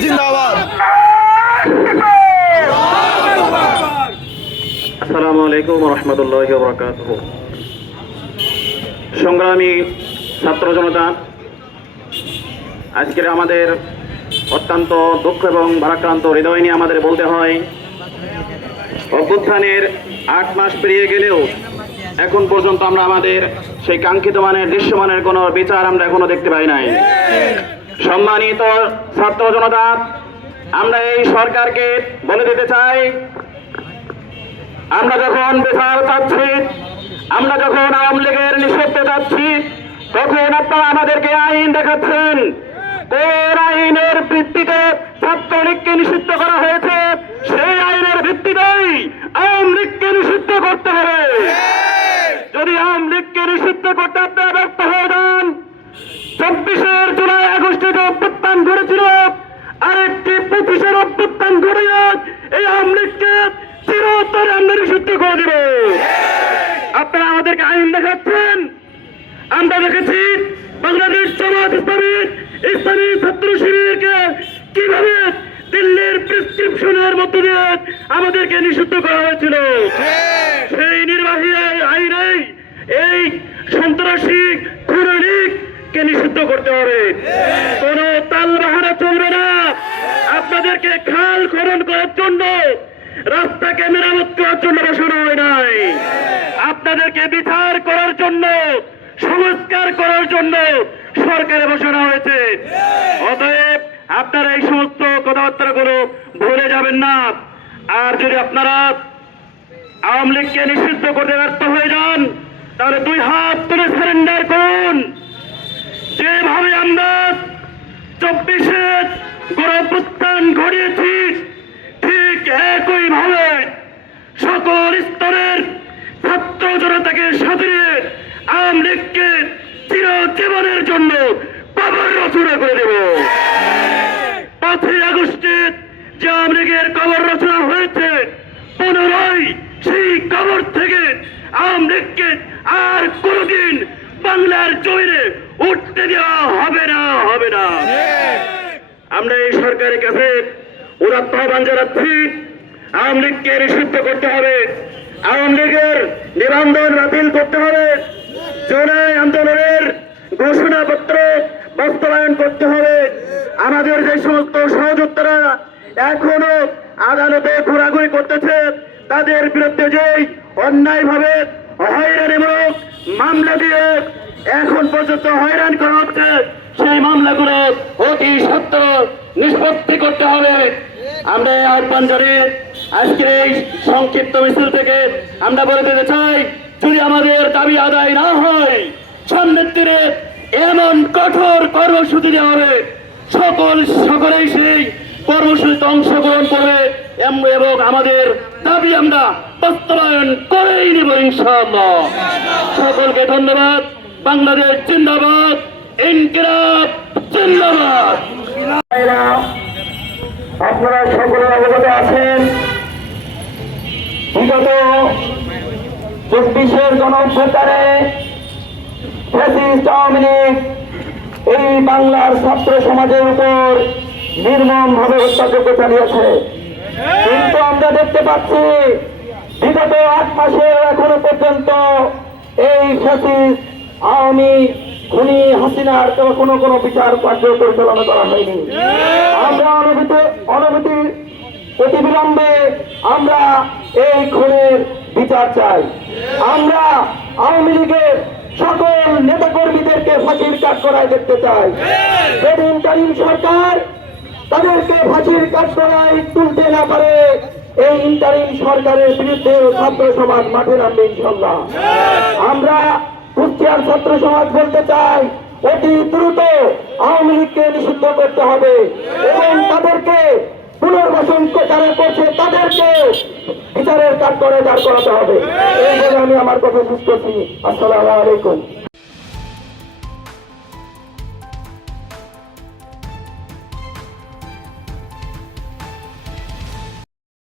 জিন্দাবাদ আসসালামু আলাইকুম রহমতুল্লাহ বরকাত সংগ্রামী ছাত্র জনতা, আজকের আমাদের অত্যন্ত দুঃখ এবং ভারাক্রান্ত হৃদয় নিয়ে আমাদের বলতে হয়, অভ্যুত্থানের আট মাস পেরিয়ে গেলেও এখন পর্যন্ত আমরা আমাদের সেই কাঙ্ক্ষিত মানের, দৃশ্যমানের কোনো বিচার আমরা এখনও দেখতে পাই নাই। সম্মানিত ছাত্র জনতা আমরা এই সরকারকে বলে দিতে চাই আমরা যখন বিচার চাচ্ছি আমরা যখন আওয়ামী লীগের নিষেধে যাচ্ছি তখন আপনারা আমাদেরকে আইন দেখাচ্ছেন। কোন আইনের ভিত্তিতে ছাত্রলীগকে নিষিদ্ধ করা হয়েছে সেই আইনের ভিত্তিতেই আওয়ামী লীগকে নিষিদ্ধ করতে হবে। যদি আওয়ামী লীগকে নিষিদ্ধ করতে আপনারা ব্যর্থ হয়ে যান চব্বিশের জুলাই আগস্টে যে অভ্যুত্থান ঘটেছিল পঁচিশের অভ্যুত্থান ঘটিয়ে এই আওয়ামী চিরতরে আমরা নিষিদ্ধ করে দিব। আপনারা আমাদেরকে আইন দেখাচ্ছেন। আমরা দেখেছি বাংলাদেশ জামাত ইসলামী ইসলামী ছাত্র শিবিরকে কীভাবে দিল্লির প্রেসক্রিপশনের মধ্য দিয়ে আমাদেরকে নিষিদ্ধ করা হয়েছিল। সেই নির্বাহী আইনেই এই সন্ত্রাসী খুরলীগকে নিষিদ্ধ করতে হবে। কোন তাল বাহানা চলবে না। আপনাদেরকে খাল খনন করার জন্য, রাস্তাকে মেরামত করার জন্য বসানো হয় নাই। আপনাদেরকে বিচার করার জন্য, সংস্কার করার জন্য সরকারে বসানো হয়েছে। অতএব আপনারা এই সমস্ত কথাবার্তাগুলো ভুলে যাবেন না। আর যদি আপনারা আওয়ামী লীগকে নিষিদ্ধ করতে ব্যর্থ হয়ে যান, তাহলে দুই হাত তুলে সারেন্ডার করুন। যেভাবে আমরা চব্বিশে গণপ্রত্যান ঘটিয়েছি ঠিক একই ভাবে সকল স্তরের ছাত্র জনতাকে সাথে নিয়ে আওয়ামী লীগকে চিরজীবনের জন্য কবর রচনা করে দেব। পাঁচই আগস্টে যে আওয়ামী লীগের কবর রচনা হয়েছে, পুনরায় সেই কবর থেকে আওয়ামী লীগকে আর কোনোদিন বাংলার জমিনে উঠতে দেওয়া হবে না হবে না। আমরা এই সরকারের কাছে উদাত্ত আহ্বান জানাচ্ছি। আওয়ামী লীগকে নিষিদ্ধ করতে হবে। আওয়ামী লীগের নিবন্ধন বাতিল করতে হবে। জনাই আন্দোলনের ঘোষণাপত্র বাস্তবায়ন করতে হবে। আমাদের যে সমস্ত সহযোদ্ধারা এখনও আদালতে ঘোরাঘুরি করতেছে, তাদের বিরুদ্ধে যেই অন্যায়ভাবে হয়রানিমূলক মামলা দিয়ে এখন পর্যন্ত হয়রান করা হচ্ছে সেই মামলাগুলো অতি সত্য নিষ্পত্তি করতে হবে। আমরা এই আহ্বান জানিয়ে আজকের এই সংক্ষিপ্ত মিছিল থেকে আমরা বলে দিতে চাই, যদি আমাদের দাবি আদায় না হয়, সামনের দিনে এমন কঠোর কর্মসূচি দেওয়া হবে। সকল, সকলেই সেই কর্মসূচিতে অংশগ্রহণ করবে এবং আমাদের দাবি আমরা বাস্তবায়ন করেই নিব ইনশাআল্লাহ। সকলকে ধন্যবাদ। বাংলাদেশ জিন্দাবাদ। আপনারা সকলে অবগত আছেন। বিগত চব্বিশের গণঅভ্যুত্থানে ফ্যাসিস্ট আওয়ামী লীগ এই বাংলার ছাত্র সমাজের উপর নির্মম ভাবে হত্যাযজ্ঞ চালিয়েছে কিন্তু আমরা দেখতে পাচ্ছি, বিগত আট মাসে এখনও পর্যন্ত এই ফ্যাসিস্ট আওয়ামী খুনি হাসিনার কোনো কোনো বিচার কার্য পরিচালনা করা হয়নি। আমরা অনুভূতি অতি বিলম্বে আমরা এই খুনের বিচার চাই। আমরা আওয়ামী লীগের সকল নেতাকর্মীদেরকে ফাঁসির কাজ করায় দেখতে চাই। যেদিন কারিম সরকার তাদেরকে ফাঁসির কাজ করায় তুলতে না পারে এই ইন্টারিম সরকারের বিরুদ্ধে ছাত্র সমাজ মাঠে নামবে ইনশাল্লাহ আমরা কুষ্টিয়ার ছাত্র সমাজ বলতে চাই, অতি দ্রুত আওয়ামী লীগকে নিষিদ্ধ করতে হবে এবং তাদেরকে পুনর্বাসন যারা করছে, তাদেরকে বিচারের কাজ করে দাঁড় করাতে হবে। এই বলে আমি আমার কথা শেষ করছি আসসালামু আলাইকুম।